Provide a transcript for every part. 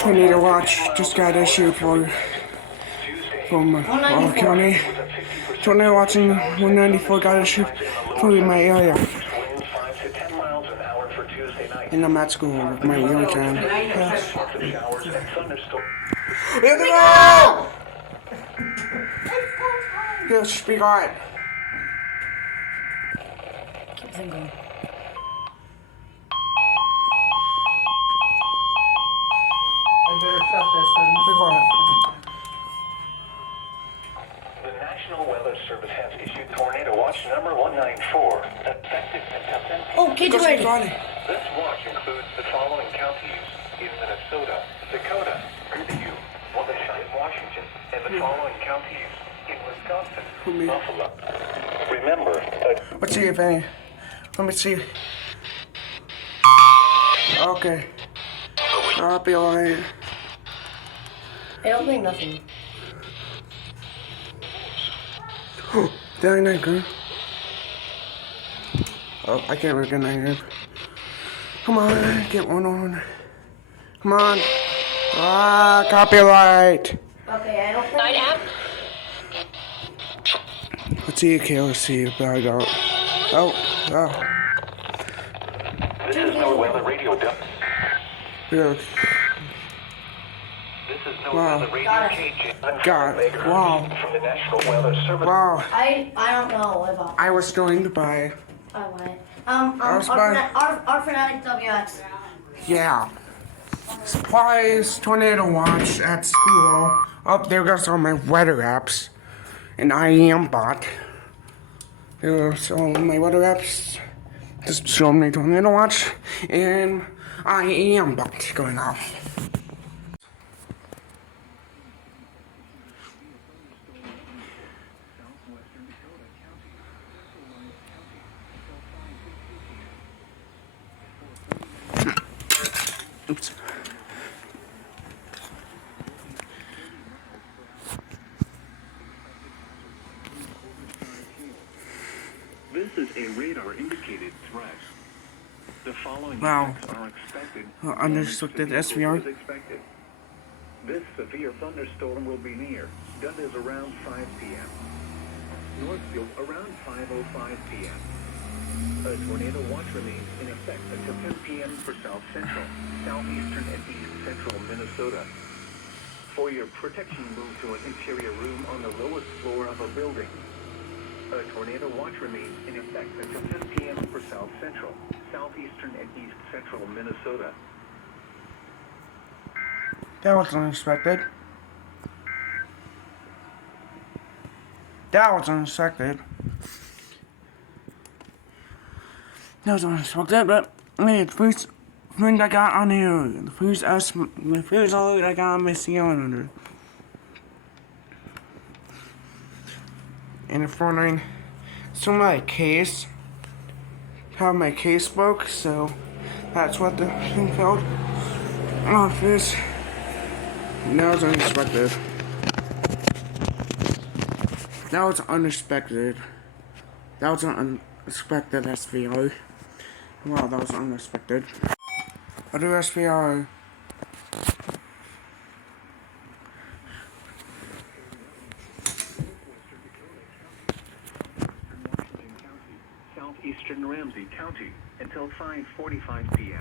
tornado watch just got issued from Waller County. Tornado watch in 194 got issued for my area. And I'm at school with my young time. Here we go! Here, speak on it. Keep thinking. I better shut this then. Speak on it. The National Weather Service has issued Tornado Watch number 194, effective until 10 p.m. Oh, get ready. This watch includes the following counties in Minnesota, Dakota, Purdue, Wabash, Washington, and the following counties in Wisconsin, Buffalo. Remember, Let's see if any. Let me see. Okay. I'll be alright. I don't think nothing. Down that group. Oh, I can't look in that group. Come on, get one on. Come on. Ah, copyright. Okay, I don't think. Let's see, okay, let's see if I got. Oh. this is no weather radio dump. Yeah. This is no Wow. weather radio cage. God, wow. From the National Weather Service. Wow. I don't know if I was going to buy. I want it. Our fanatic WX. Yeah. Supplies, tornado watch at school. Oh, there goes all my weather apps. And I am bot. There's all my weather apps. Just show me tornado watch. And I am bot going off. Oops. This is a radar-indicated threat. The following Wow. effects are expected. Unrestricted SVR. Is expected. This severe thunderstorm will be near. Dundas around 5 p.m. Northfield around 5:05 p.m. A tornado watch remains in effect until 10 p.m. for South Central, Southeastern, and East Central Minnesota. For your protection, move to an interior room on the lowest floor of a building. A tornado watch remains in effect until 10 p.m. for South Central, Southeastern, and East Central Minnesota. That was unexpected. That was unexpected. That was unexpected, but hey, the first thing I got on here, the first alert I got on my cylinder. And the front line, so my case, how my case broke, so that's what the thing felt off is. That was unexpected. That was unexpected. That was an unexpected SVO. Wow, that was unexpected. Other SVO. Southeastern Ramsey County until 5:45 p.m.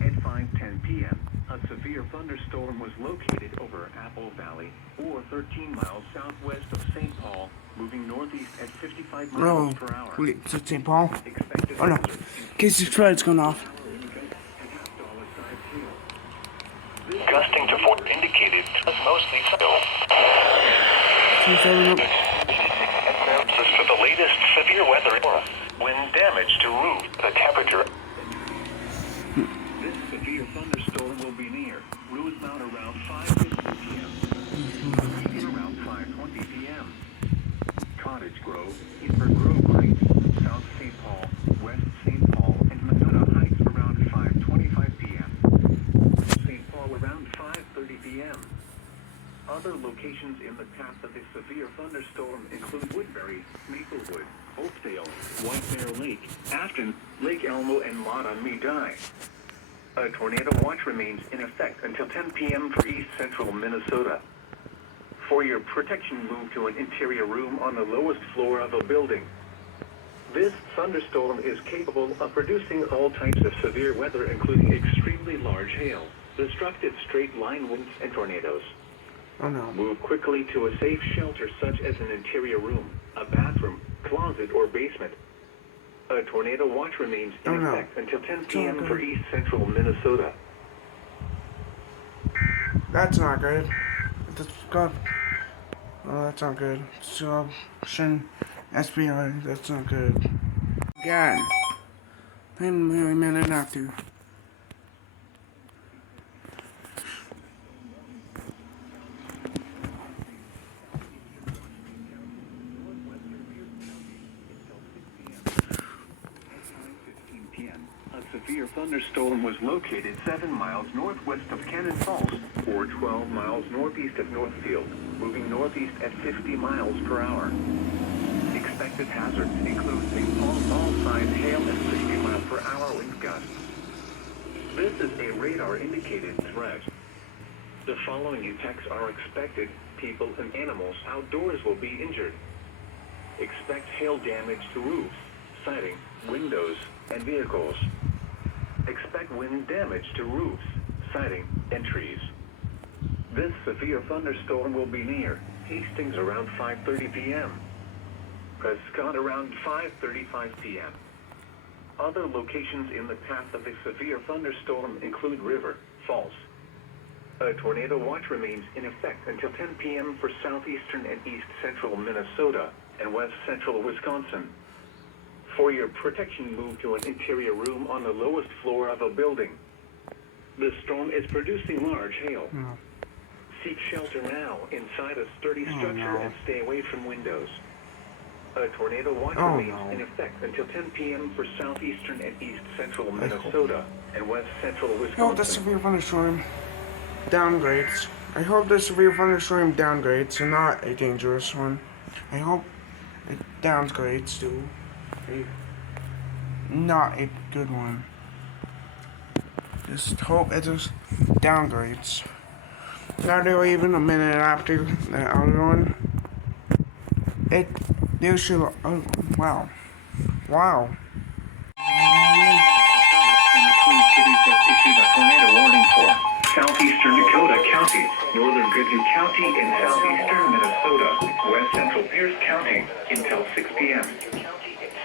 At 5:10 p.m., a severe thunderstorm was located over Apple Valley, or 13 miles southwest of St. Paul, moving northeast at 55 miles per hour. Wait, is it St. Paul? Expected Oh no, in case the thread's gone off. Gusting to 4 indicated as mostly still. For the latest severe weather, wind damage to roof, the temperature. This severe thunderstorm will be near Rosemount around 5:50 p.m. Around 5:20 p.m. Cottage Grove, Inver Grove Heights, South St. Paul, West St. Paul, and Madonna Heights around 5:25 p.m. St. Paul around 5:30 p.m. Other locations in the path of this severe thunderstorm include Woodbury, Maplewood, Oakdale, White Bear Lake, Afton, Lake Elmo, and Lot on Medai. A tornado watch remains in effect until 10 p.m. for east central Minnesota. For your protection, move to an interior room on the lowest floor of a building. This thunderstorm is capable of producing all types of severe weather, including extremely large hail, destructive straight-line winds, and tornadoes. Oh no. Move quickly to a safe shelter such as an interior room, a bathroom, closet, or basement. A tornado watch remains in effect until 10 p.m. for east central Minnesota. That's not good. That's good. Oh, that's not good. So, SBI, that's not good. Again. I really meant it not to. A severe thunderstorm was located 7 miles northwest of Cannon Falls, or 12 miles northeast of Northfield, moving northeast at 50 miles per hour. Expected hazards include St. Paul ball-sized hail and 60 mile per hour wind gusts. This is a radar-indicated threat. The following effects are expected. People and animals outdoors will be injured. Expect hail damage to roofs, siding, windows, and vehicles. Expect wind damage to roofs, siding, and trees. This severe thunderstorm will be near Hastings around 5:30 p.m. Prescott around 5:35 p.m. Other locations in the path of a severe thunderstorm include River Falls. A tornado watch remains in effect until 10 p.m. for southeastern and east central Minnesota and west central Wisconsin. For your protection, move to an interior room on the lowest floor of a building. The storm is producing large hail. Seek shelter now inside a sturdy structure and stay away from windows. A tornado watch remains in effect until 10 p.m. for southeastern and east central Minnesota and west central Wisconsin. I hope the severe thunderstorm downgrades. I hope the severe thunderstorm downgrades and not a dangerous one. I hope it downgrades to not a good one. Just hope it just downgrades. Not really even a minute after the other one. They should. Oh, wow. Wow. Twin Cities has issued a tornado warning for southeastern Dakota County, northern Goodhue County, and southeastern Minnesota, west central Pierce County, until 6 p.m.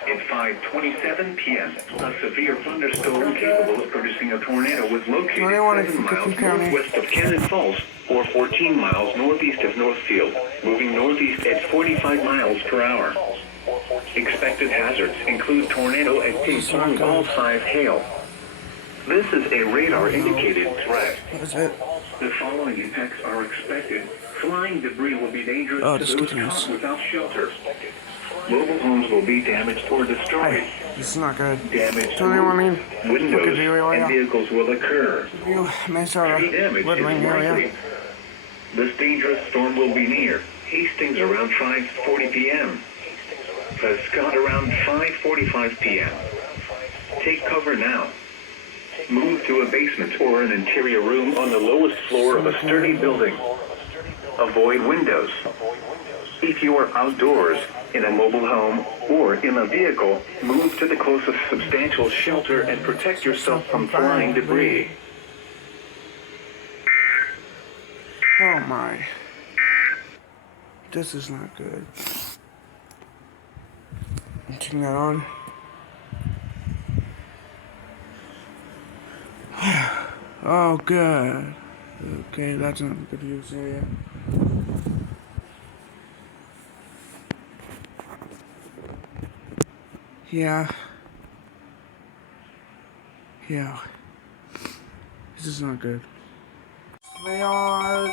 At 5:27 p.m., a severe thunderstorm capable of producing a tornado was located 7 miles northwest of Cannon Falls, or 14 miles northeast of Northfield, moving northeast at 45 miles per hour. Expected hazards include tornado and ping-pong ball-sized hail. This is a radar-indicated threat. The following effects are expected. Flying debris will be dangerous to those caught without shelter. Mobile homes will be damaged or destroyed. This is not good. Damage to roofs, windows, and vehicles will occur. Tree damage is likely. This dangerous storm will be near Hastings around 5:40 p.m. Prescott around 5:45 p.m. Take cover now. Move to a basement or an interior room on the lowest floor of a sturdy building. Avoid windows. If you are outdoors, in a mobile home, or in a vehicle, move to the closest substantial shelter and protect yourself from flying debris. Oh my. This is not good. Turn that on. Oh, good. Okay, that's not a good use area. Yeah. This is not good. They are. In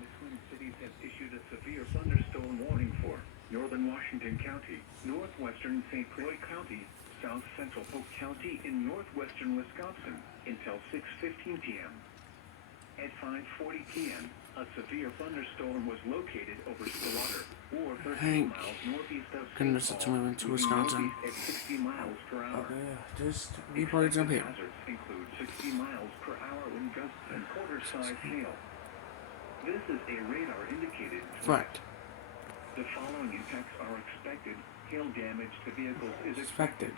the Twin Cities has issued a severe thunderstorm warning for northern Washington County, northwestern St. Croix County, south central Polk County in northwestern Wisconsin until 6:15 p.m. At 5:40 p.m., a severe thunderstorm was located over Stillwater, or 13 Thank miles northeast of St. goodness it's Paul, moving to moving Wisconsin. northeast at 60 miles per hour. Okay, just reports up here. Hazards include 60 miles per hour wind gusts and quarter-size hail. This is a radar-indicated Threat. The following impacts are expected. Hail damage to vehicles is Expected.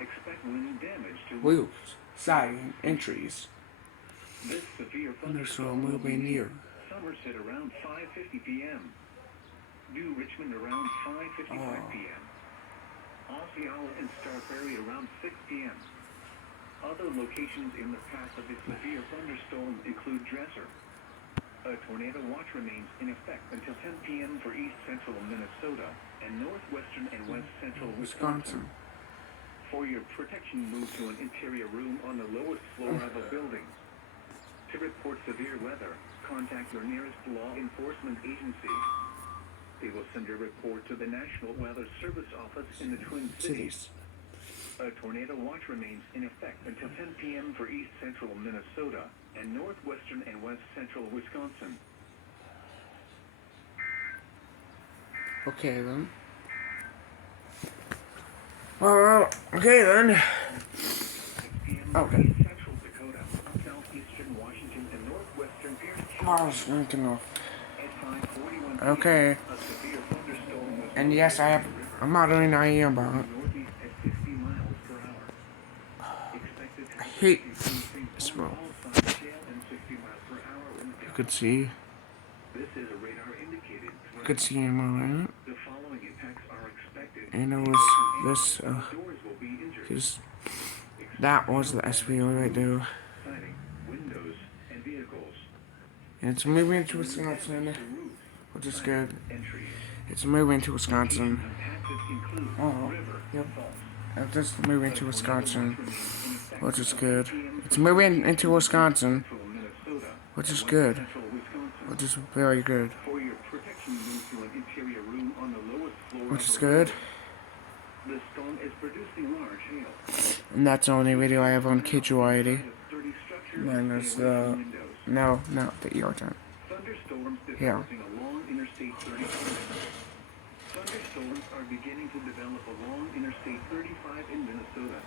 Expect wind damage to Wheels, siding, and trees. This severe Thunderstorm thunderstorm will be near. Somerset around 5:50 p.m. New Richmond around 5:55 p.m. Osceola and Star Prairie around 6 p.m. Other locations in the path of the severe thunderstorm include Dresser. A tornado watch remains in effect until 10 p.m. for east central Minnesota and northwestern and west central Wisconsin. For your protection, move to an interior room on the lowest floor of a building. To report severe weather, contact your nearest law enforcement agency. They will send a report to the National Weather Service office in the Twin Cities. A tornado watch remains in effect until 10 p.m. for east central Minnesota and northwestern and west central Wisconsin. Okay then. Well, okay then. Okay. Central Dakota, southeastern Washington, and northwestern I was drinking off. at 5:41 Okay. a severe thunderstorm was And yes, I have a modern IEM bomb. northeast at 60 miles per hour. Expected I hate this road. and 60 miles per hour wind You gusts. could see. This is a radar indicated You threat. could see him on it. The following impacts are expected. And it was this, Doors will be injured. just, that was the SPO right there. Siding, windows, and vehicles. And it's moving to Wisconsin, The roof, which is good. entries. It's moving to Wisconsin. Impacted include Oh, river, yep. faults. It's just moving to Wisconsin, which is good. It's moving into Wisconsin, Central Minnesota, which is good. central Wisconsin. Which is very good. For your protection, move to an interior room on the lowest floor Which of is a good. The storm is producing large hail. And that's the only video I have on KGYD. 30 structures Then there's stay away the, from windows. no, the ER10. Thunderstorms Yeah. developing along Interstate 35. Thunderstorms are beginning to develop along Interstate 35 in Minnesota.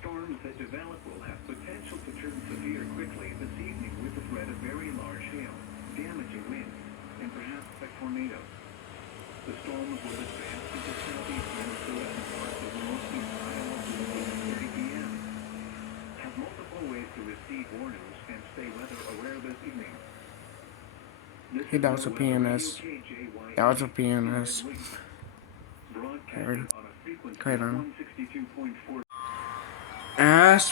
Storms that develop will have potential to turn severe quickly this evening with the threat of very large hail, damaging winds, and perhaps a tornado. The storms will advance into southeast Minnesota and parts of northeast Iowa before 30 p.m. Have multiple ways to receive warnings and stay weather aware this evening. This Hey, is that was a the weather PNS. radio KJY. That was a PNS. Broadcasting on a frequency Okay, of then. 162.4.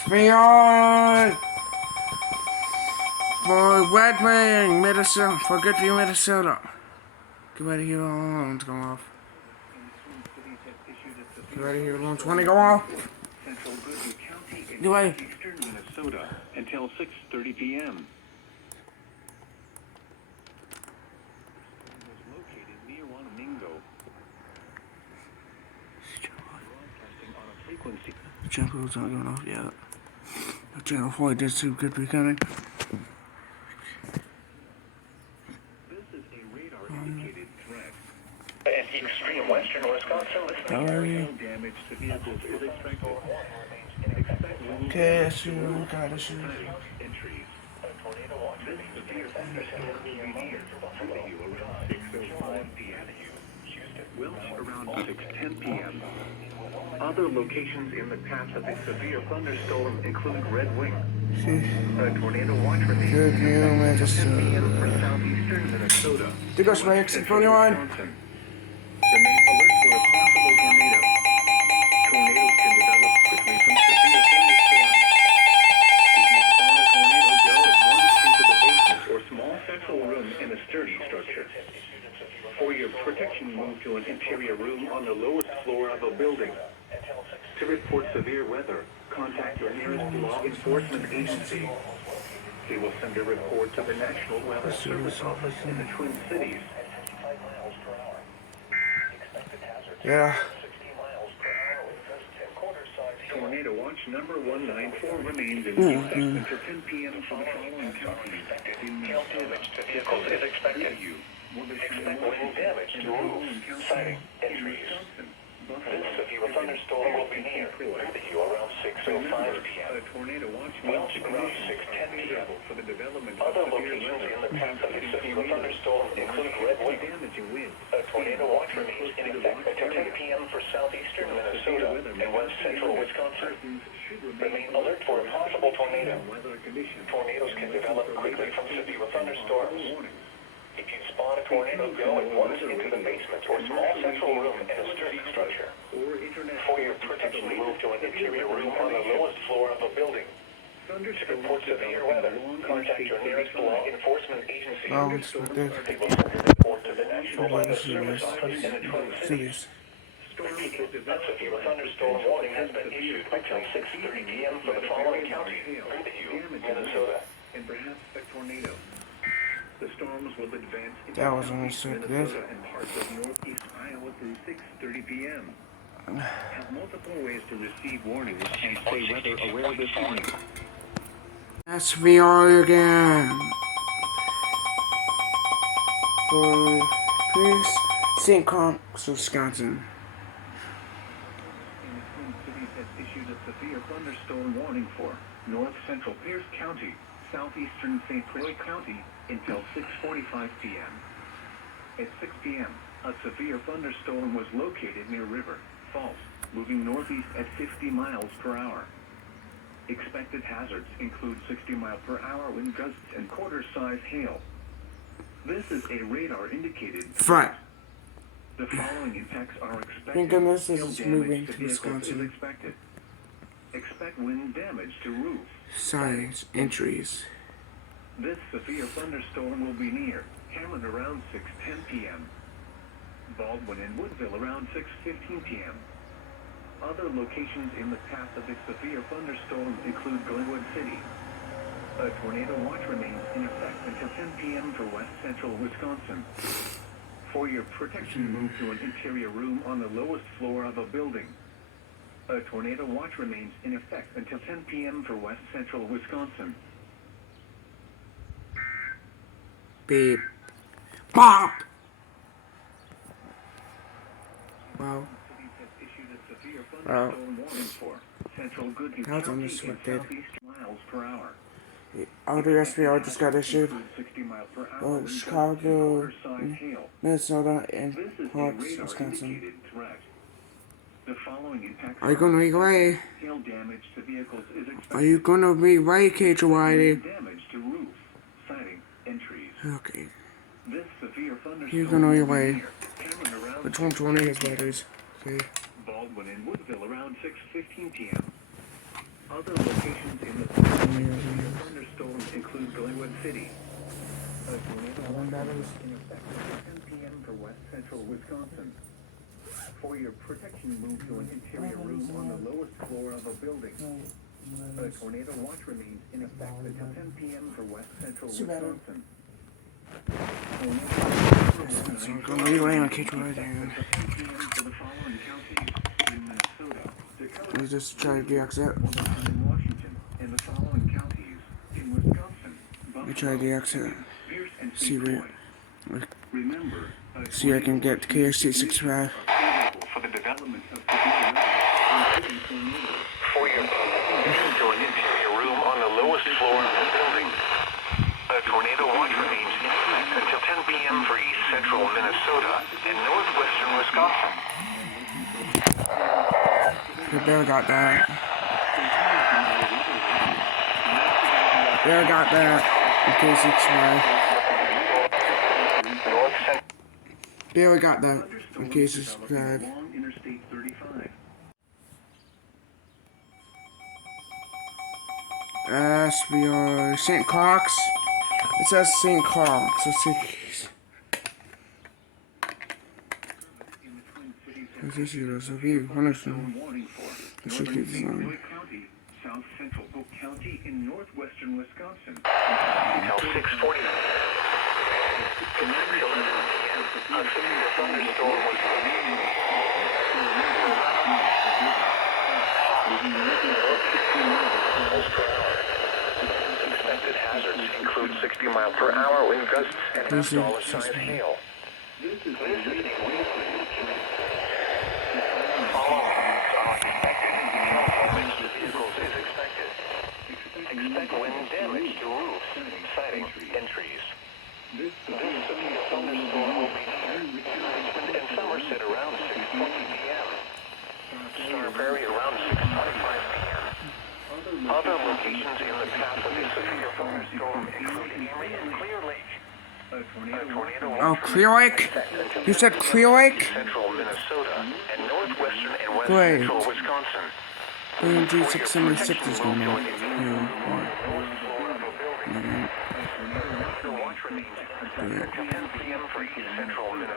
SPR for Red Wing, Minnesota, for Goodview, Minnesota. Get ready here, alarms go off. Get ready here, alarms 20 go off. Central Goodview County in Get ready. eastern Minnesota until 6:30 p.m. Was located near Wanamingo. Broadcasting on a frequency. Channel's not going off yet. The channel 4 did some good becoming. This is a radar indicated threat. In extreme western Wisconsin, Sorry. Damage to vehicles is expected. Expect wind Okay, issue, got issue. entries. This severe thunderstorm will be near you around 6:05 p.m. Welch around 6:10 p.m. Other locations in the path of a severe thunderstorm include Red Wing. A tornado watch remains Goodview, 10 Minnesota. p.m. for southeastern Minnesota. There goes my exit 41. Wisconsin. Remain alert for a possible tornado. Tornadoes can develop quickly from severe thunderstorms. If you spot a tornado, go at once into the basement or small central room in a sturdy structure. For your protection, move to an interior room on the lowest floor of a building. To report severe weather, contact your nearest law enforcement agency. They will send a report to the National Weather Service office in the Twin Cities. Yeah. Tornado tornado watch number 194 remains in effect until 10 p.m. for the following counties. Hail damage to vehicles is expected. Expect wind damage to roofs, siding, and trees. This severe thunderstorm will be near you around 6:05 p.m. Welch around 6:10 p.m. Other locations in the path of the severe thunderstorm include Redwood. A tornado watch remains in effect until 10 p.m. for southeastern Minnesota and west central Wisconsin. Remain alert for a possible tornado. Tornadoes can develop quickly from severe thunderstorms. If you spot a tornado, go at once into the basement or small central room in a sturdy structure. For your protection, move to an interior room on the lowest floor of a building. To report severe weather, contact your nearest law enforcement agency. They will send a report to the National Weather Service Office in the Twin Cities. A severe thunderstorm warning has been issued until 6:30 p.m. for the following counties: Minnesota. And perhaps a tornado. The storms will advance into That was only southeast so good. Minnesota and parts of northeast Iowa through 6:30 p.m. Have multiple ways to receive warnings and stay weather aware this evening. That's VR again. For Pierce, St. Croix, Wisconsin. And the Twin Cities has issued a severe thunderstorm warning for north central Pierce County, southeastern St. Croix County until 6:45 p.m. At 6 p.m., a severe thunderstorm was located near River Falls, moving northeast at 50 miles per hour. Expected hazards include 60-mile-per-hour wind gusts and quarter-size hail. This is a radar-indicated Front. The following impacts are expected. Thank goodness this Hail is damage moving to to vehicles Wisconsin. is expected. Expect wind damage to roofs. Signs, entries. This severe thunderstorm will be near Cameron around 6:10 p.m. Baldwin and Woodville around 6:15 p.m. Other locations in the path of the severe thunderstorm include Glenwood City. A tornado watch remains in effect until 10 p.m. for west central Wisconsin. For your protection, move to an interior room on the lowest floor of a building. A tornado watch remains in effect until 10 p.m. for west central Wisconsin. Beep. Bop! Wow. Wow. That's unexpected. All the SPR just got issued. Chicago, Minnesota, and Hawks, Wisconsin. Are you gonna be right? Are you gonna be right, KJYD? Okay. You're gonna be right. Which one's one of his letters? Okay. Baldwin and Woodville around 6:15 p.m. Other locations in the thunderstorms include Glenwood City. A tornado is in effect at 10 p.m. for west central Wisconsin. For your protection, move to an interior room on the lowest floor of a building. A tornado watch remains in effect until 10 p.m. for west central Wisconsin. So I'm gonna be right on KJYD. Let me just try the exit. Let me try the exit. See where. See if I can get KSC 65. For your to an interior room on the lowest floor of the building. A tornado watch remains in effect until 10 p.m. for east central Minnesota and northwestern Wisconsin. The bear got that. Bear got that. In case it's Bear got that. In case it's bad. We are St. Croix. It says St. Croix. Let's see. Let's just see those of you. Understand. Let's just keep this on. South Central Polk County in northwestern Wisconsin. Until 6:40. A severe thunderstorm was per hour wind gusts and dollar-sized hail. This is a damage to vehicles is expected. Expect wind damage to roofs, siding, and trees. This severe thunderstorm will be near in Somerset around 6:20 p.m. Star Prairie around 6:25 p.m. Other locations in the path of the severe thunderstorm include Erie and Clear Lake. Oh, Clear Lake? You said Clear Lake? Central Minnesota and northwestern and west Great. central Wisconsin. BMG 676 is going on.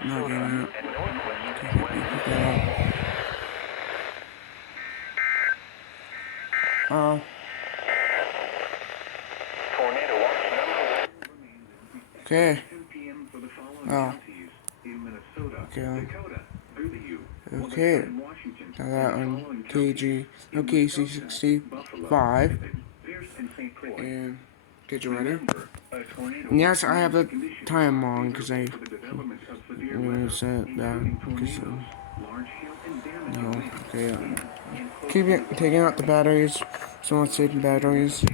Not getting it. Okay. Oh. Okay. Okay. Now that on KG, no KC65. And get you ready. And yes, I have the time on because I'm gonna set that because no. Okay. Keep it taking out the batteries. Someone saving batteries.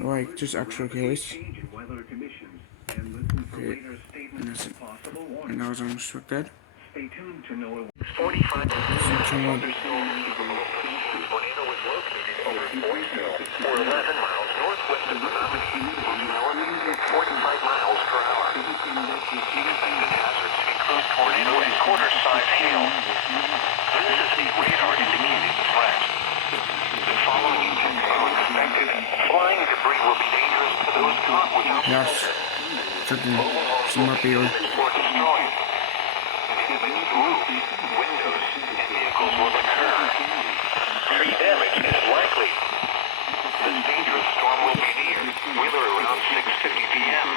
Like just extra case. Okay. And that was unrestricted. Stay tuned to know 45 Section 1. tornado was located over Forestville, or 11 miles northwest of Menominee, moving north at 45 miles per hour. Expected hazards include tornado and quarter-size hail. This is the radar-indicated threat. The following events are expected. Flying debris will be dangerous to those caught without Yes. Checking some up here. or destroyed. Damage to roofs, windows, and vehicles will occur. Tree damage is likely. This dangerous storm will be near, weather around 6:50 p.m.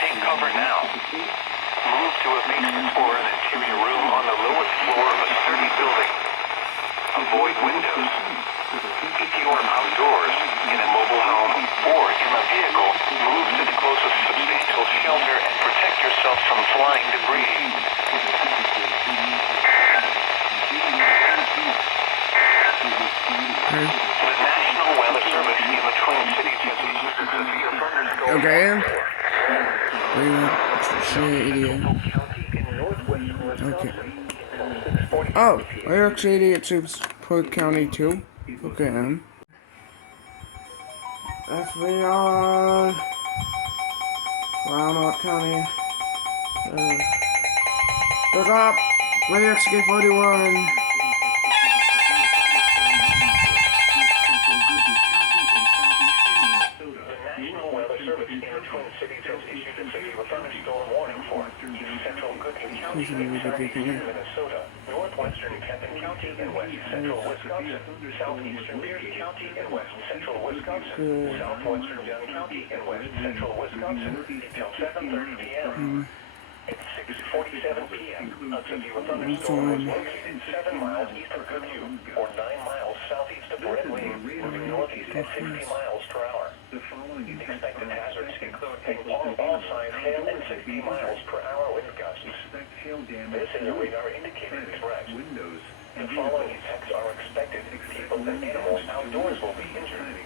Take cover now. Move to a basement or an interior room on the lowest floor of a sturdy building. Avoid windows. If you are outdoors, in a mobile home, or in a vehicle, move to the closest substantial shelter and protect yourself from flying debris. Okay. The National Weather Service in the Twin Cities has issued a severe thunderstorm. Okay. Idiot. Okay. Oh, New York City, it's Polk County too. Okay. That's beyond Roanoke County. Look up. New York City 41. National Weather Service in the Twin Cities has issued a severe thunderstorm warning for central Goodman County in southeastern Minnesota, northwestern Kenton County and west central Wisconsin, southeastern Pierce County and west central Wisconsin, southwestern Young County and west central Wisconsin until 7:30 p.m. At 6:47 p.m., a severe thunderstorm was located 7 miles east of Goodhue, or 9 miles southeast of Red Wing, moving northeast at 60 miles per hour. Expected hazards include a long ball-sized hail and 60 miles per hour wind gusts. This is a radar-indicated threat. The following effects are expected. People and animals outdoors will be injured.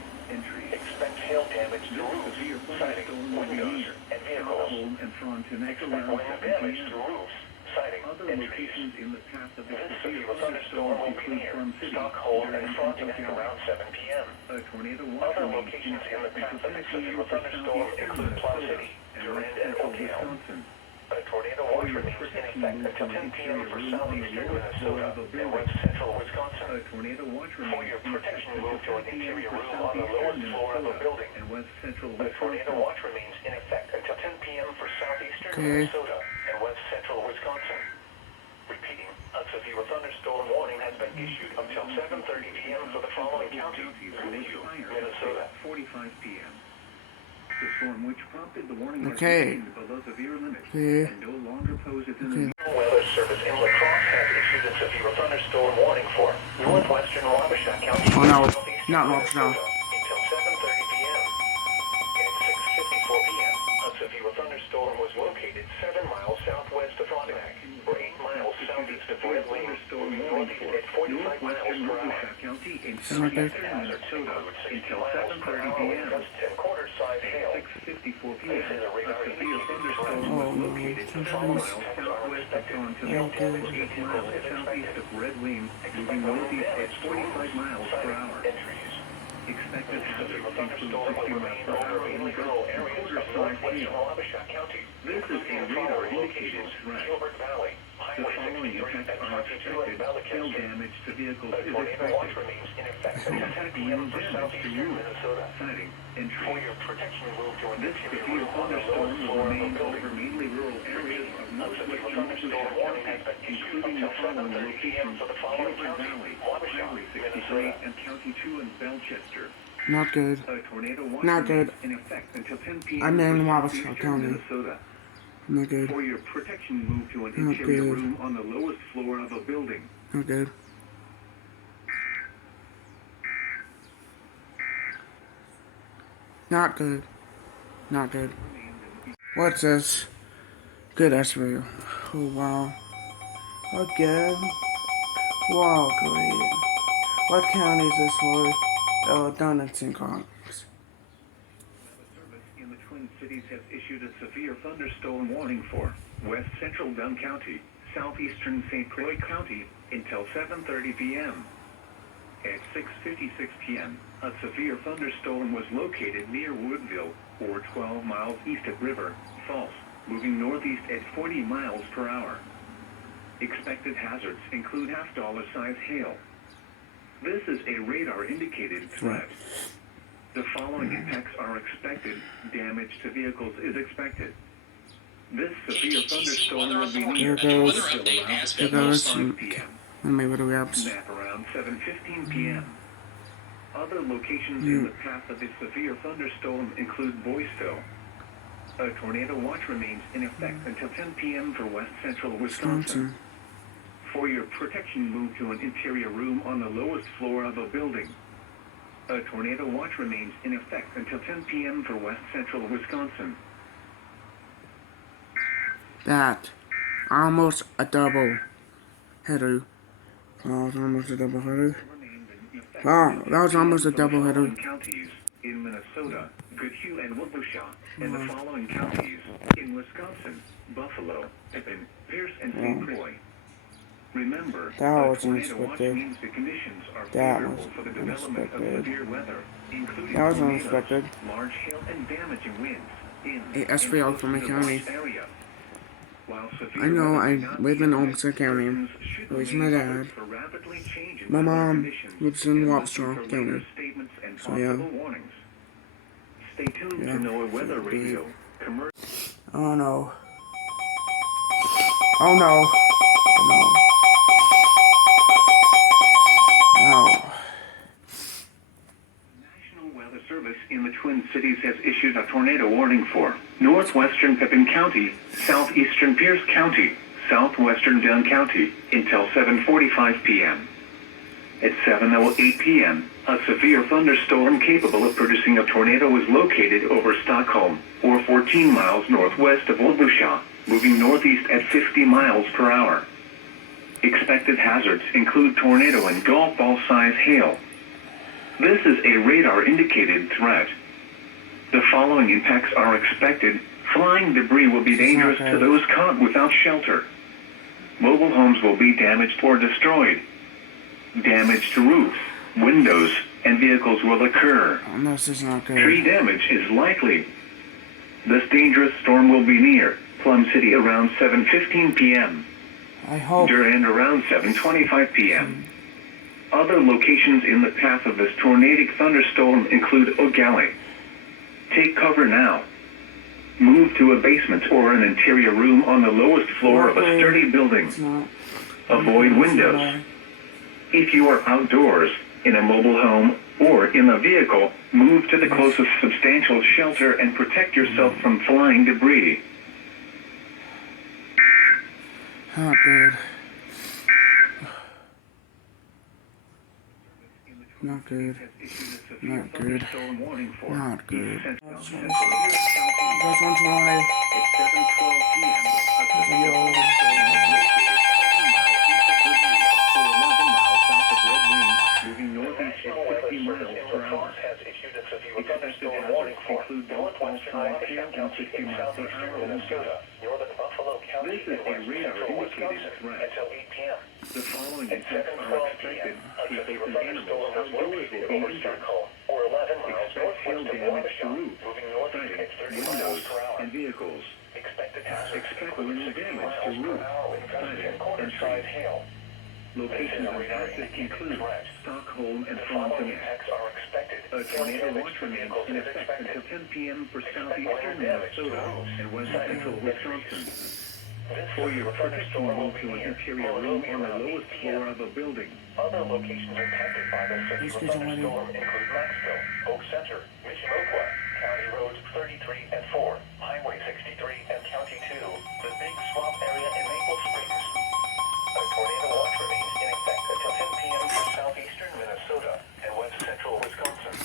Expect hail damage to roofs, siding, windows, and vehicles. Expect wind damage to roofs, siding, and trees. This severe thunderstorm will be near Stockholm and Frontenac around 7 p.m. Other locations in the path of the severe thunderstorm include Plow City, Durand, and Oakdale. A tornado watch remains in effect until 10 p.m. for southeastern Minnesota and west central Wisconsin. For your protection, move to an interior room on the lowest floor of a building. A tornado watch remains in effect until 10 p.m. for southeastern Minnesota and west central Wisconsin. Repeating, a severe thunderstorm warning has been issued until 7:30 p.m. for the following counties: Goodhue, Minnesota. 45 p.m. The storm which prompted the warning has been below severe limits and no longer poses an Weather Service in La Crosse has issued a severe thunderstorm warning for northwestern Wabasha County. Oh no, not Wabasha. Until 7:30 p.m. An red lane, moving northeast at 45 miles per hour. County in This is not good. Minnesota until 7:30 with p.m. gusts and quarter-size hail. 6:54 p.m. This is a radar A severe indicated thunderstorm threat. was located 7 miles southwest of Toronto, 8 miles southeast of Red Wing, moving northeast at 45 miles per hour. Expected hazards include 60 miles per hour wind gusts and quarter-size hail. This is a radar-indicated threat. The following effects are expected. Hail damage to vehicles is expected. Attack wind damage to roofs, siding, and trees. This severe thunderstorm will remain over mainly rural areas of northwestern Minnesota County, including the following locations: Gilbert Valley, Highway 63, and County 2 in Belchester. Not good. A tornado watch Not good. remains in effect until 10 p.m. I'm in for Wabasha southeastern County. Minnesota. Not good. For your protection, move to an Not interior good. room on the lowest floor of a building. Not good. Not good. Not good. What's this? Good SRU. Oh wow. Again. Wow, great. What county is this for? Oh, down in St. Cox. Service in the Twin Cities has issued a severe thunderstorm warning for west central Dunn County, southeastern St. Croix County until 7:30 p.m. At 6:56 p.m., a severe thunderstorm was located near Woodville, or 12 miles east of River Falls, moving northeast at 40 miles per hour. Expected hazards include half-dollar-size hail. This is a radar-indicated threat. The following impacts are expected. Damage to vehicles is expected. This severe thunderstorm will be near There goes. Woodville around There goes. 7:05 p.m. And my little raps. Snap around 7:15 p.m. Other locations in the path of the severe thunderstorm include Boyceville. A tornado watch remains in effect until 10 p.m. for west central Wisconsin. For your protection, move to an interior room on the lowest floor of a building. A tornado watch remains in effect until 10 p.m. for west central Wisconsin. That. Almost a double header. Oh, it's almost a double header. Wow, that was almost a double header. Counties in Minnesota, Goodhue and Wabasha, and the following counties in Wisconsin: Buffalo, Pippin, Pierce, and St. Croix. Remember, That a was tornado watch unexpected. means the conditions are That favorable was for the development of unexpected. severe weather, including That was tornadoes, unexpected. large hail, and damaging winds in Hey, and SVL close from my to the county. watch area. While severe I know weather I may not live be in a Olmsted County. persons should Where's remain my alert dad? for rapidly changing My weather mom conditions lives in and Wapsaw listen for County. radar statements and So, yeah. possible warnings. Stay tuned Yeah. to NOAA Weather Radio. Commercial. Oh no. Oh no. Oh no. Oh. National Weather Service in the Twin Cities has issued a tornado warning for northwestern Pippin County, southeastern Pierce County, southwestern Dunn County until 7:45 p.m. At 7:08 p.m., a severe thunderstorm capable of producing a tornado was located over Stockholm, or 14 miles northwest of Wabasha, moving northeast at 50 miles per hour. Expected hazards include tornado and golf ball size hail. This is a radar-indicated threat. The following impacts are expected. Flying debris will be dangerous to those caught without shelter. Mobile homes will be damaged or destroyed. Damage to roofs, windows, and vehicles will occur. Oh, no, this is not Tree good. damage is likely. This dangerous storm will be near Plum City around 7:15 p.m. I hope. Durand around 7:25 p.m. Other locations in the path of this tornadic thunderstorm include O'Galley. Take cover now. Move to a basement or an interior room on the lowest floor of a sturdy building. It's not. Avoid windows. If you are outdoors, in a mobile home, or in a vehicle, move to the closest substantial shelter and protect yourself from flying debris. Not good. Not good. Not good. Not good. That's on try. At 7:12 p.m., a severe Yo. thunderstorm was located 7 miles east of include both all sides hail and 60 miles per hour wind gusts. Northern Buffalo County, This is a radar indicated threat. until 8 p.m. The following At attacks are 7:12 expected. p.m., a People severe and thunderstorm animals was outdoors will located be over injured. Stockholm, or 11 miles Expect hail northwest of damage to Wabasha, roofs, moving northeast siding, at 30 miles windows, per hour. and vehicles. Expected hazards Expect include wind 60 damage miles to per roofs, hour wind gusts siding, and and quarter-size trees. hail. Locations This is a radar impacted indicated include threat. Stockholm and The following Frontenac. impacts are expected. A tornado Hail damage watch to remains vehicles in is effect expected. until 10 p.m. for Expect southeastern wind damage to Minnesota roofs, and west siding, central and Wisconsin. This For your severe protection, thunderstorm will move be to an near interior room on the lowest floor of a building. Other locations impacted by the severe Let's get somebody. thunderstorm include Maxville, Oak Center, Michinoqua, County Roads 33 and 4, Highway 63 and County 2, the Big Swamp area in Maple Springs. A tornado watch remains in effect until 10 p.m. for southeastern Minnesota and west central Wisconsin.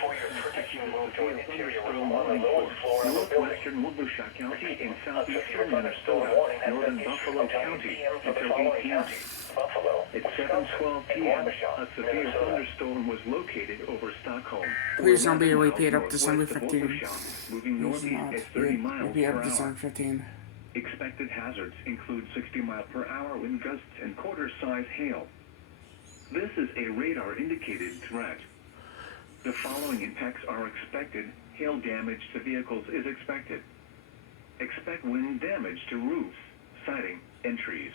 For your protection, move to an interior room on the lowest floor of a building. Northwestern Wabasha County in A severe southeastern thunderstorm Minnesota, warning has northern been issued Buffalo until 8 County p.m. for the until 8 following p.m. counties: Buffalo, At Wisconsin, 7:12 and p.m., Wabasha, a severe Minnesota. thunderstorm was located over Stockholm. Please don't be 11 miles repeat up December northwest of 15. Wabasha, moving Please northeast not at 30 miles repeat per up December hour. 15. Expected hazards include 60 mile per hour wind gusts and quarter-size hail. This is a radar indicated threat. The following impacts are expected. Hail damage to vehicles is expected. Expect wind damage to roofs, siding, and trees.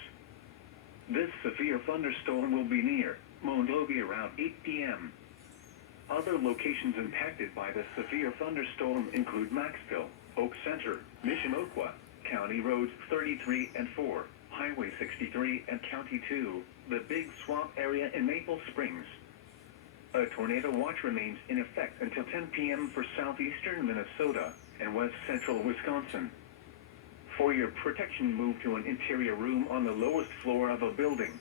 This severe thunderstorm will be near Mondovi around 8 p.m. Other locations impacted by the severe thunderstorm include Maxville, Oak Center, Michinoqua, County Roads 33 and 4, Highway 63 and County 2, the Big Swamp area in Maple Springs. A tornado watch remains in effect until 10 p.m. for southeastern Minnesota and west central Wisconsin. For your protection, move to an interior room on the lowest floor of a building.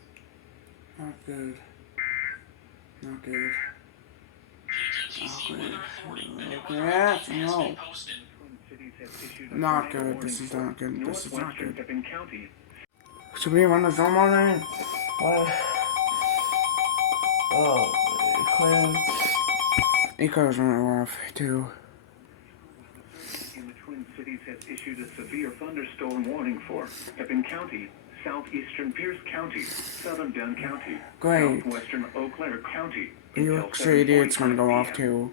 Not good. Not good. Not good. No. Not good. This is not good. This is not good. Pepin County. Should we run the storm warning? What? Oh, Eco's running off too. In the Twin Cities has issued a severe thunderstorm warning for Pepin County, southeastern Pierce County, southern Dunn County, Great. southwestern Eau Claire County. New York City, it's gonna go off too.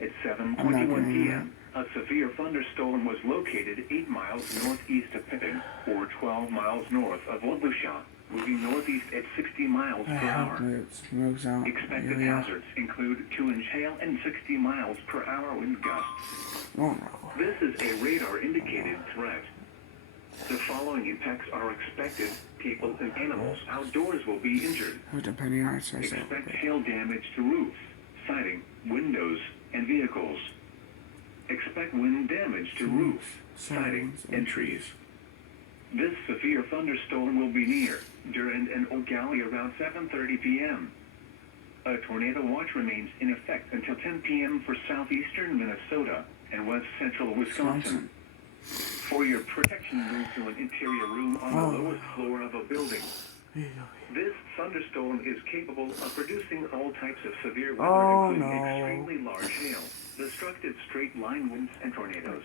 At I'm not 7:21 gonna- p.m., a severe thunderstorm was located 8 miles northeast of Pippin, or 12 miles north of Wabasha, moving northeast at 60 miles I per hope hour. it moves out. Expected Yeah. hazards include 2-inch hail and 60 miles per hour wind gusts. Oh no. This is a radar indicated threat. The following impacts are expected. People and animals outdoors will be injured. Depending on how it says it. Expect hail damage to roofs, siding, windows, and vehicles. Expect wind damage to roofs, siding, and trees. This severe thunderstorm will be near Durand and O'Galley around 7:30 p.m. A tornado watch remains in effect until 10 p.m. for southeastern Minnesota and west central Wisconsin. For your protection, move to an interior room on the lowest floor of a building. This thunderstorm is capable of producing all types of severe weather, Oh, including no. extremely large hail, destructive straight line winds, and tornadoes.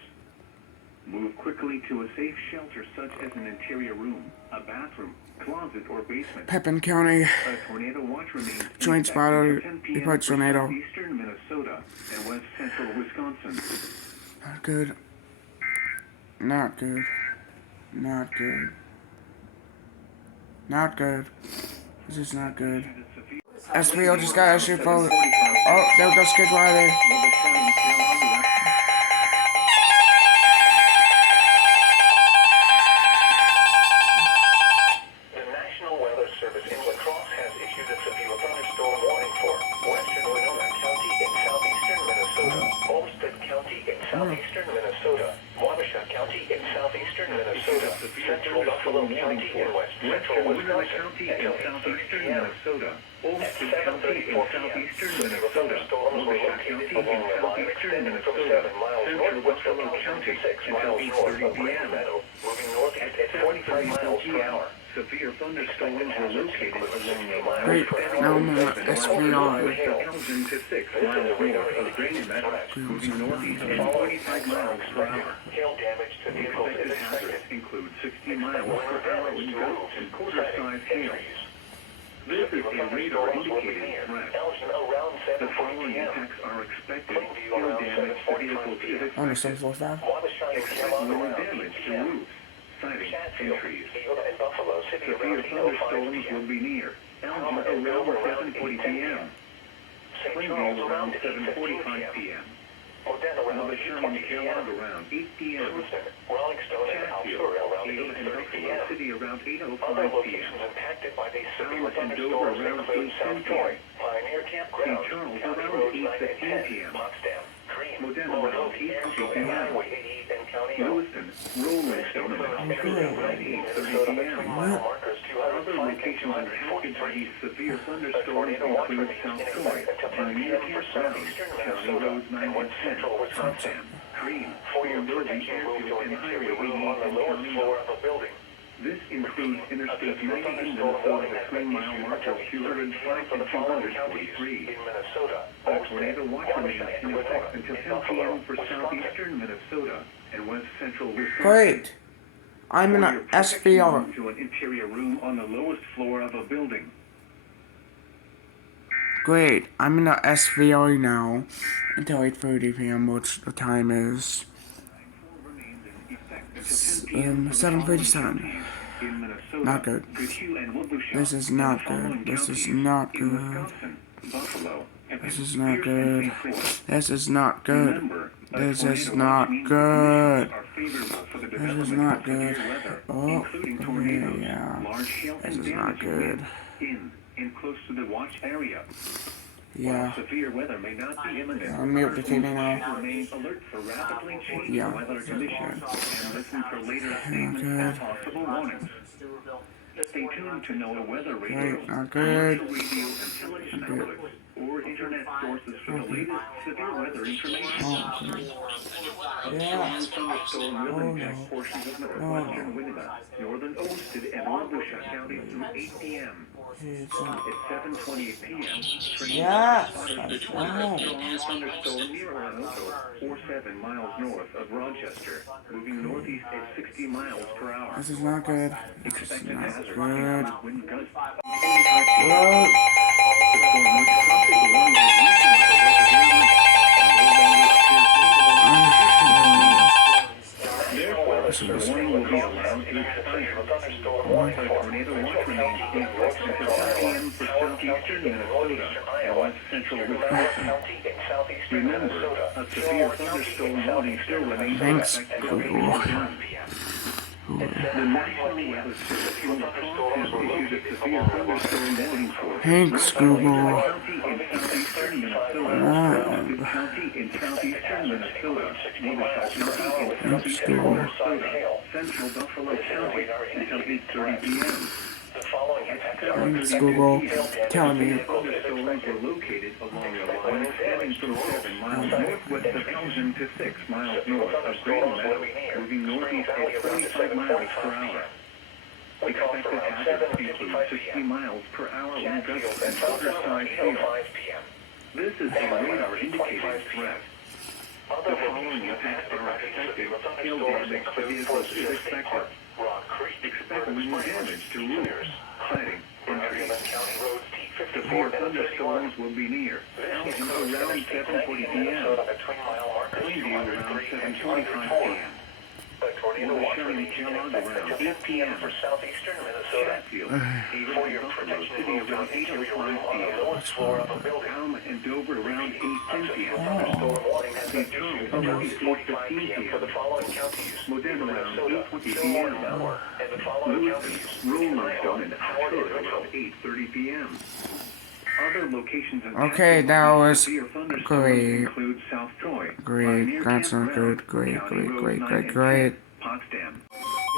Move quickly to a safe shelter such as an interior room, a bathroom, closet, or basement. Pepin County. A tornado watch remains in Joint effect spotter, until 10 p.m. report for tornado. southeastern Minnesota and west central Wisconsin. Not good. Not good. Not good. Not good. This is not good. SPO just got issued for. Oh, there goes schedule right there. The National Weather Service in La Crosse has issued a severe thunderstorm warning for western Winona County in southeastern Minnesota, Olmsted County in southeastern Minnesota, Wabasha County in southeastern Minnesota, central Buffalo County in west central Wisconsin until 8:30 p.m. Olmsted County in southeastern Minnesota, Wabasha County in southeastern Minnesota, central Buffalo County until 8:30 p.m. Moving northeast at 45 miles per hour. severe thunderstorms were located along the line Wait, now I'm at SVR. Elgin to 6 miles north of Green Meadows, moving northeast at 45 miles per hour. Hail damage to vehicles is Expected hazards expected. include 60 miles per hour wind gusts and quarter-size hail. This is a radar-indicated threat. Elgin around The 7:40 following p.m. impacts are expected. Hail damage to vehicles is On the expected. 745? Wabasha Expect Kellogg wind around 8 damage to p.m. roofs, siding, and Chatfield, trees. Field, and Buffalo City Severe around 8:05 thunderstorms p.m. will be near. Elgin around 7:40 p.m. St. Plainview Charles around around 8:15 7:45 p.m. p.m. Modena around Wabasha 8:20 and Kellogg p.m. around 8 p.m. Lewiston, Rollingstone, and Chatfield, Altura around Field, and 8:30 Buffalo p.m. City around Other 8:05 p.m. locations impacted by these severe Falmouth and Dover thunderstorms around include 8:10 South Troy, Pioneer Campground, St. Charles County around Roads 9 and 8:15 10, p.m. Potsdam, Green, Modena Lone around Oak, Ansel, 8:50 and p.m. Highway 88 and County Road. Lewiston, Rollingstone, and Alpharetta around 8:30 p.m. Mile markers Other 205 and locations impacted by 243. these severe A thunderstorms tornado watch include remains South in Troy, effect until 10 Pioneer p.m. for Campground, southeastern County Minnesota Roads 9 and and 10, central Wisconsin. Potsdam, Green, For your Lone Oak, protection, move to Airfield, an and interior Highway room on 88 the and lowest County floor Road. of a building. This includes Interstate 90 in Thunderstorm Minnesota warning has between been mile issued markers until 205 for and the following counties 243. in Minnesota. A tornado watch remains in effect until 10 p.m. for southeastern Minnesota and west central Wisconsin. Great. I'm in For a your protection, SVR. move to an interior room on the lowest floor of a building. Great. I'm in a SVR now until 8:30 p.m., which the time is Remains in effect until 10 p.m. for the 7:37. following counties in Minnesota, Not good. Goodhue and Wabasha, This is and not the following good. This is counties not in good. Wisconsin, Buffalo, and This is not Pierce good. and St. Croix. This is not good. Remember, a This is tornado not watch means good. conditions are favorable for the This is development not of good. severe weather, Oh, including tornadoes, yeah. large hail, This and is not damaging good. winds in and close to the watch area. Yeah. While severe weather may not be imminent, I'm mute the TV now. should remain alert for rapidly changing Yeah. weather conditions and listen for later statements good. and possible warnings. Stay tuned to NOAA weather radio, Great, not good. commercial radio and television outlets, or internet sources for the latest severe weather information. Oh, great. Yeah. Strong thunderstorm will Oh, impact no. portions of northwestern Winnipeg, northern Olmsted, and Wabasha counties through 8 p.m. At 7:28 p.m., trains Yes. spotted the Oh. strong thunderstorm near Orinoco, or 7 miles north of Rochester, moving northeast at 60 miles per hour. This is not good. This is Expected not hazards good. include wind gusts. Good. The storm which prompted the warning has weakened the local area and no longer appears Therefore, the warning will be allowed to expire. A tornado watch remains in effect until 10 p.m. for southeastern Minnesota and west central Wisconsin. Remember, a severe thunderstorm warning still remains in Thanks, effect until Google. 8 p.m. The National Weather Service in La Crosse has issued a severe thunderstorm warning for Thanks, Google. County in southeastern Minnesota, Good County in southeastern Minnesota, Wabasha County in southeastern Minnesota, central Buffalo County until 8:30 p.m. Thanks, Google. Telling me. Thunderstorms were located along the line extending from 7 miles northwest of Elgin to 6 miles north of Green Meadows, moving northeast at 45 miles per hour. Expected hazards include 60 miles per hour wind gusts and quarter-size hail. This is a radar-indicated threat. The following impacts are expected. Hail damage to vehicles is expected. Expect wind damage to roofs, siding, and trees. Severe thunderstorms will be near. Elgin around 7:40 p.m. Plainview around 7:25 p.m. Wabasha and Kellogg around 8 p.m. Chatfield, Haven, and Buffalo City around 8:05 p.m. Falmouth and Dover around 8:10 p.m. St. Charles around 8:15 p.m. Modena around 8:20 p.m. Lewiston, Rollingstone, and Altura around 8:30 p.m. Other locations in Okay, that was severe thunderstorms great. include South Troy, Great. Pioneer That's not Campground, good. Great, County great, Roads great, 9 great, and great. 10, Potsdam.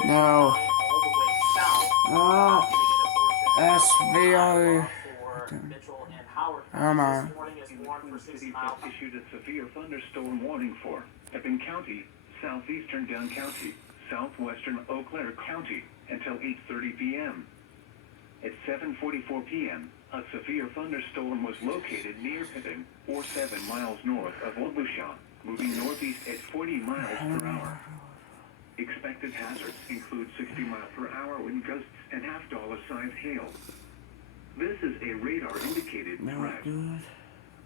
No. No. SVR. Come on. Twin Cities has issued a severe thunderstorm warning for Epping County, southeastern Dunn County, southwestern Eau Claire County, until 8:30 p.m. At 7:44 p.m., a severe thunderstorm was located near Pippin, or 7 miles north of Wabusha, moving northeast at 40 miles per hour. Expected hazards include 60 mile per hour wind gusts and half-dollar-sized hail. This is a radar-indicated threat.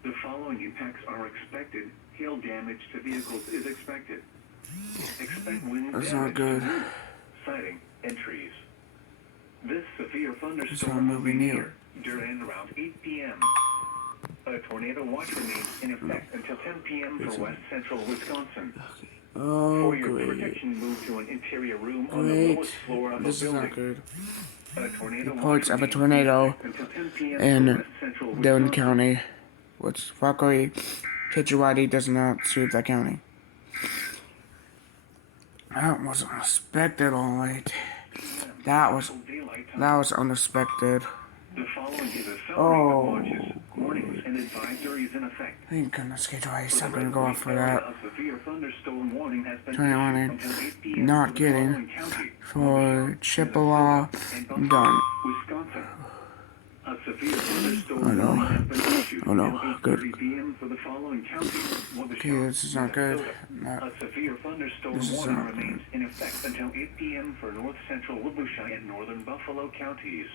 The following impacts are expected. Hail damage to vehicles is expected. Expect wind That's damage not good. to roofs, siding, and trees. This severe It's thunderstorm not will be moving near during around 8 p.m. A tornado watch remains in effect until 10 p.m. for west central Wisconsin. Oh, For your great. protection, move to an interior room on the Great. lowest floor of This a is building. not good. A tornado Reports watch of a remains tornado until 10 p.m. in for west central Dillon Wisconsin. County, which luckily Kitchawati does not serve that county. That was unexpected, alright. That was unexpected. The following is a summary Oh. of launches, warnings, and advisories in effect. Thank goodness Kitchawati's For not the gonna go off for that. A severe thunderstorm warning has been 21 issued until 8 p.m. not for the kidding. following counties: For Chippewa, and I'm done. Wisconsin. A severe thunderstorm Oh, no. warning has been issued Oh, no. until Good. 8:30 p.m. for the following counties: Okay, this is not good. A severe thunderstorm This is warning not remains in effect until 8 p.m. for north central Wabusha and northern Buffalo counties.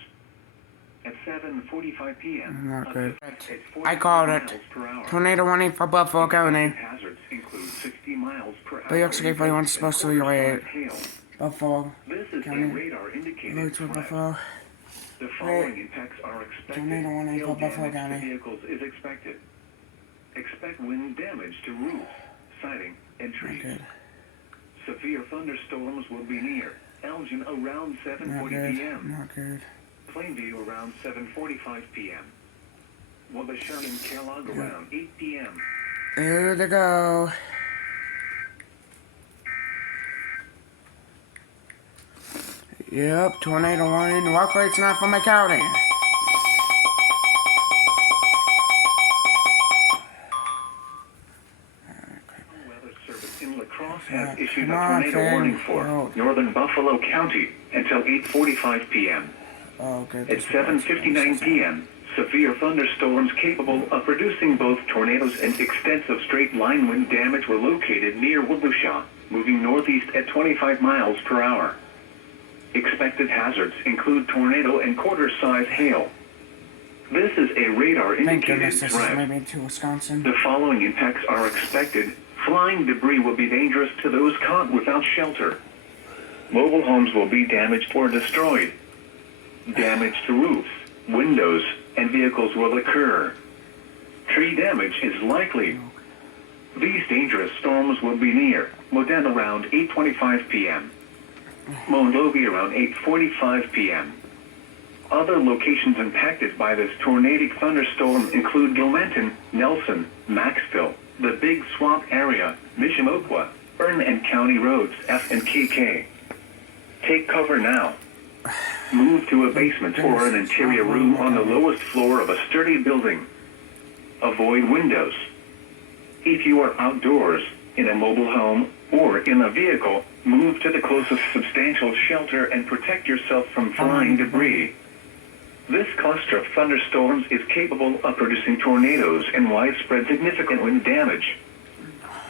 At 7:45 p.m. Not a good. severe- at I called 45 it. miles per hour. Tornado warning for Buffalo County. Hazards include 60 miles per hour. But actually, if anyone's supposed to be late, hail. Buffalo This is a County. radar indicated Roads for threat. Buffalo. The following impacts are expected. Tornado warning Hail for Buffalo damage to County. vehicles is expected. Expect wind damage to roofs, siding, and Not trees. good. Severe thunderstorms will be near Elgin around Not 7:40 good. p.m. Not good. Plainview around 7:45 p.m. Wabasha and Kellogg around 8 p.m. There they go. Yep, tornado warning. Luckily, it's not from my county. Weather Service in La Crosse has issued a come on, tornado Finn. warning for Oh. northern Buffalo County until 8:45 p.m. Oh, good. At 7:59 p.m., severe thunderstorms capable of producing both tornadoes and extensive straight-line wind damage were located near Wabusha, moving northeast at 25 miles per hour. Expected hazards include tornado and quarter-size hail. This is a Thank radar-indicated goodness this is threat. maybe to Wisconsin. The following impacts are expected. Flying debris will be dangerous to those caught without shelter. Mobile homes will be damaged or destroyed. Damage to roofs, windows, and vehicles will occur. Tree damage is likely. These dangerous storms will be near Modena around 8:25 p.m. Mondovi around 8:45 p.m. Other locations impacted by this tornadic thunderstorm include Gilmanton, Nelson, Maxville, the Big Swamp area, Mishimoqua, Byrne and County Roads F and KK. Take cover now. Move to a basement or an interior room on the lowest floor of a sturdy building. Avoid windows. If you are outdoors, in a mobile home, or in a vehicle, move to the closest substantial shelter and protect yourself from flying debris. This cluster of thunderstorms is capable of producing tornadoes and widespread significant wind damage.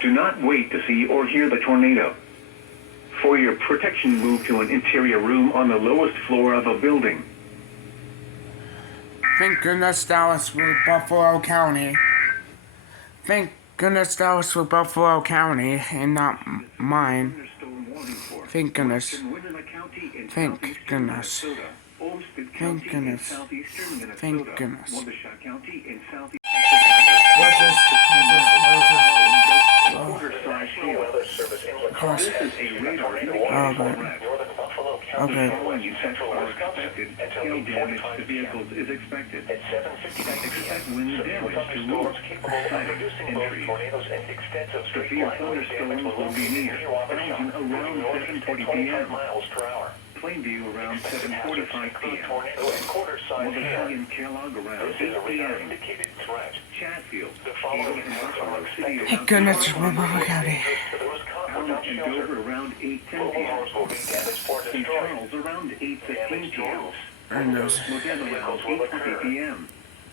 Do not wait to see or hear the tornado. For your protection, move to an interior room on the lowest floor of a building. Thank goodness that was for Buffalo County. Thank goodness that was for Buffalo County and not mine. Thunderstorm warning for Thank goodness. Western Winona County in Thank southeastern goodness. Minnesota, Olmsted Thank County in goodness. southeastern Minnesota, Thank goodness. Wabasha County in southeast. What's this? Quarter-size hail. Weather Service in La Crosse This is a radar tornado indicated warning for threat. northern Buffalo County Okay. The following and effects central are Wisconsin expected. until Hail damage 8:45 to vehicles is expected. At 7:59 Expect p.m., wind severe damage to thunderstorms roofs, capable of siding, producing and both trees. tornadoes and extensive Severe straight-line wind damage thunderstorms will will be locate near near Wabasha, Elgin moving around northeast at 7:40 25 p.m. miles per hour. Plainview around Expected hazards 7:45 include p.m. tornado and quarter-size Wabasha hail. and Kellogg around This is a 8 p.m. radar-indicated threat. Chatfield, The following Hazel and impacts are Buffalo City expected. Thank goodness for Buffalo County. To those caught Pound and Dover around 8:10 Mobile p.m. homes will be damaged or St. destroyed. Charles around 8:15 Damage to p.m. roofs. And those. Modena around 8:20 p.m.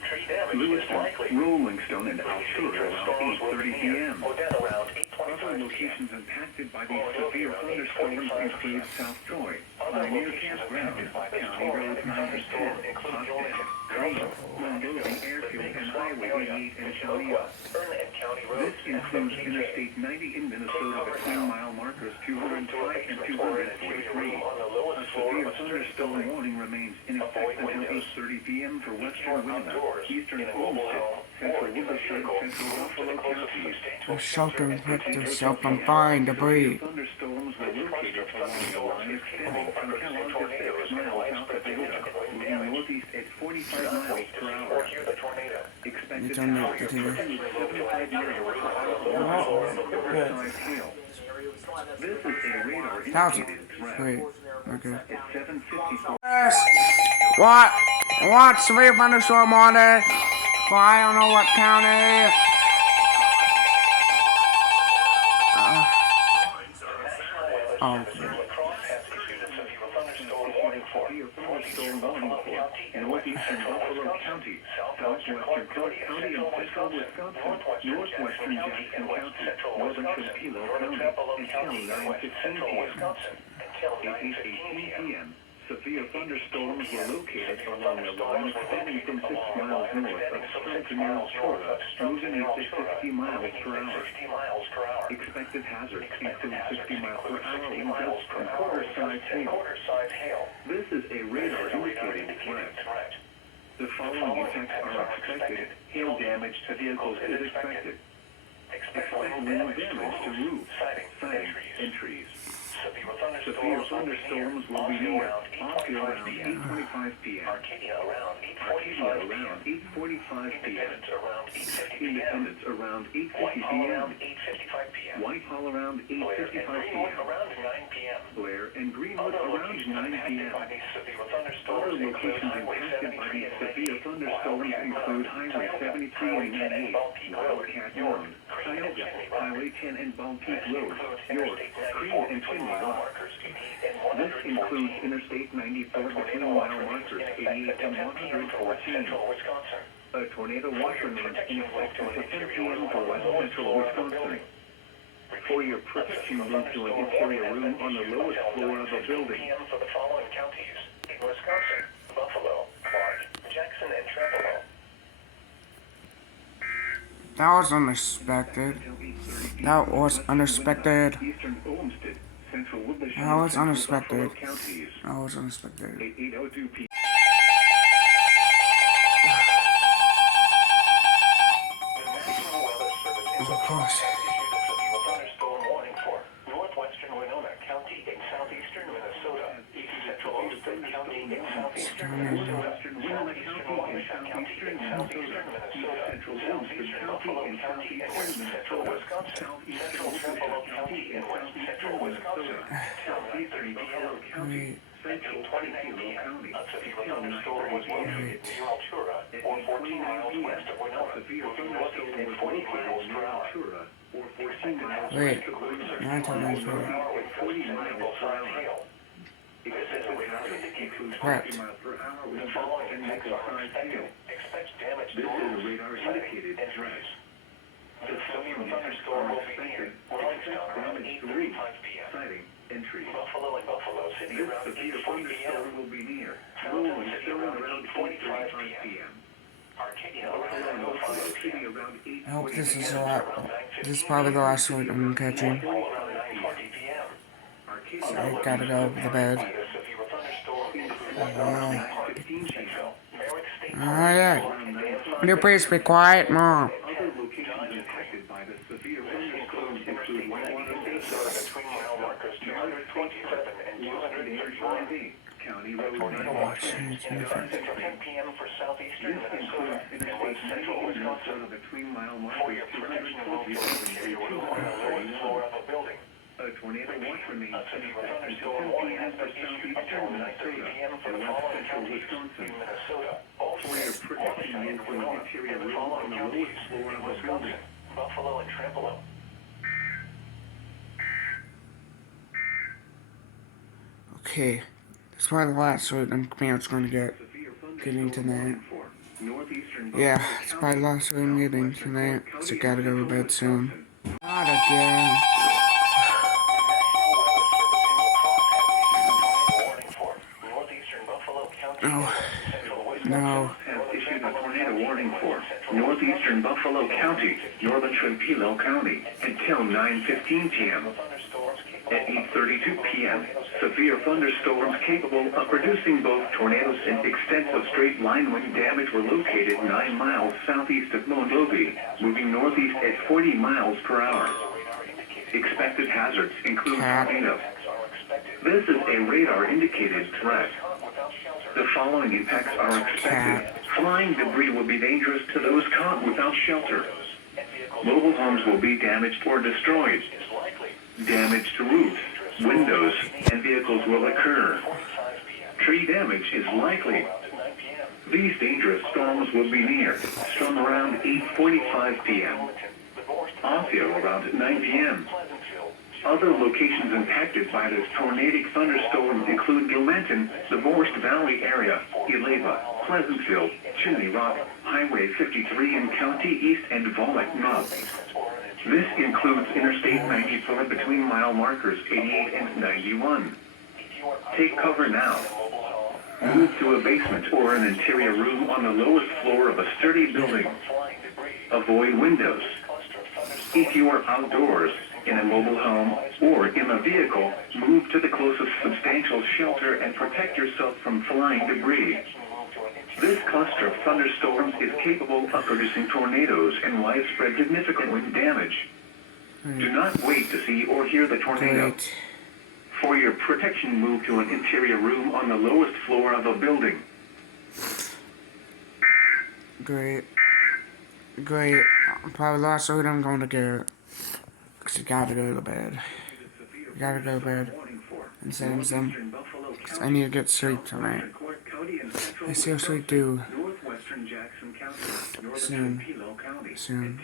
Tree damage is Lewiston, likely. Rolling Stone, and Dangerous Altura around storms will be 8:30 near. p.m. Modena around Other 8:25 p.m. locations impacted by these severe thunderstorms include South Troy, Pioneer Campground, County Road 9 and 10, Hoptown, Green, Mondovi Airfield, and Highway 88 in Shawnee. This includes Interstate 90 in Minnesota between mile markers 205 and 243. A severe thunderstorm warning remains in effect until 8:30 p.m. for western Winona, eastern Olmsted, central Wilshire, and central Buffalo counties. The shelter put yourself on fire and debris. Thunderstorms were located along the line extending from Kellogg to 6 miles south of Toyota, moving northeast at 45 miles per hour. Expected It's on the power computer. includes 75 miles per hour oversized hail. This is a radar Thousand. indicated threat. Wait. Okay. At 7:54. Yes. What? Severe thunderstorm warning. Well, I don't know what county. Oh. Severe thunderstorm warning for northeastern Buffalo County, southwestern Cook County and central Wisconsin, northwestern Jackson County, northern Pilo County, until 9:15 p.m. At 8:18 p.m., severe thunderstorms were located along the line extending from 6 miles north of Strike to Altura, moving at 60 miles per hour. Expected hazards include 60 miles per hour wind gusts and quarter-size hail. This is a radar indicating threat. The following effects are expected. Hail damage to vehicles is expected. Expect wind damage to roofs, siding, and trees. Severe thunderstorms will be near. Oakville around 8:25 p.m. Arcadia around 8:45 p.m. Independence around 8:50 p.m. Whitehall around 8:55 p.m. Blair and Greenwood around 9 p.m. Other locations impacted by these severe thunderstorms include Highway 73 and 98, Wildcat Road, Tioga, Highway 10 and Baltic Road, York, Creed and Chimney Rock. This includes Interstate 94 between mile markers 88 and 114. A tornado watch remains in effect until 10 p.m. for west central Wisconsin. For your protection, move to an interior room on the lowest floor of a building. For the following counties: Wisconsin, Buffalo, Clark, Jackson, and Trempealeau. That was unexpected. That was unexpected. Eastern Olmsted, central Woodbush, That was central unexpected. Buffalo counties. That was unexpected. At 8:02 p.m. Of course. Thunderstorm warning for northwestern Winona County in southeastern Minnesota, central Olmsted County in southeastern Minnesota, southeastern Waukesha County in southeastern Minnesota, southeastern Buffalo County in west central Wisconsin, central Trempealeau County in west central Wisconsin, till 9:30 p.m. Central 29 p.m. A severe thunderstorm was located near Altura, or 14 miles west of Winona, moving northeast at 40 miles per hour. Wait. 9 till 9:30. With 40 miles per hour. This is a radar indicator. Correct. The following effects are expected. Expect damage to roofs, siding, and trees. This severe thunderstorm will be near Rollingston around 8:35 p.m. Buffalo and Buffalo City This around severe 8:40 p.m. thunderstorm will be near. Fountain Rolling City Stone around around 8:45 8:35 p.m. p.m. Arcadia Buffalo around and Buffalo 9:05 City p.m. around 8:40 I hope this is p.m. a lot. This is probably the last one I'm catching. Whitehall around 9:40 p.m. Arcadia I gotta go to bed. By the severe thunderstorm include Alright. Can you please be quiet, Mom? Other locations impacted by the severe thunderstorms include Whitewater, between mile markers 227 and 231. County Road 9 10 p.m. for southeastern Minnesota and west central Wisconsin. between mile For markers your protection, move to 227 an interior room on the lowest floor of a building. A tornado watch remains A in severe effect until thunderstorm 10 warning p.m. has for been issued southeastern until 9:30 p.m. for the and west following central counties Wisconsin. in Minnesota: For your Ulster, protection, Waukesha, and move to an Winona, interior and the room on following the counties lowest floor in of a building. Wisconsin, Buffalo, and Trempealeau. Okay. That's probably the last suite I'm gonna get. Getting tonight. Yeah, it's probably the last suite I'm getting tonight. So I gotta go to bed soon. Not again. No. No. Have issued a tornado warning for northeastern Buffalo County, northern Trujillo County, until 9:15 p.m. At 8:32 p.m., severe thunderstorms capable of producing both tornadoes and extensive straight-line wind damage were located 9 miles southeast of Montgomery, moving northeast at 40 miles per hour. Expected hazards include tornadoes. This is a radar-indicated threat. The following impacts are expected. Flying debris will be dangerous to those caught without shelter. Mobile homes will be damaged or destroyed. Damage to roofs, windows, and vehicles will occur. Tree damage is likely. These dangerous storms will be near, strong around 8:45 p.m. Othio around 9 p.m. Other locations impacted by this tornadic thunderstorm include Gilmanton, the Forest Valley area, Eleva, Pleasantville, Chimney Rock, Highway 53 in County East, and Volek North. This includes Interstate 94 between mile markers 88 and 91. Take cover now. Move to a basement or an interior room on the lowest floor of a sturdy building. Avoid windows. If you are outdoors, in a mobile home, or in a vehicle, move to the closest substantial shelter and protect yourself from flying debris. This cluster of thunderstorms is capable of producing tornadoes and widespread significant wind damage. Do not wait to see or hear the tornado. Great. For your protection, move to an interior room on the lowest floor of a building. Great. Great. Probably the last suite I'm gonna get. Cause I gotta go to bed. I gotta go to bed and send some. Cause I need to get sleep tonight. I seriously do. Soon. Soon.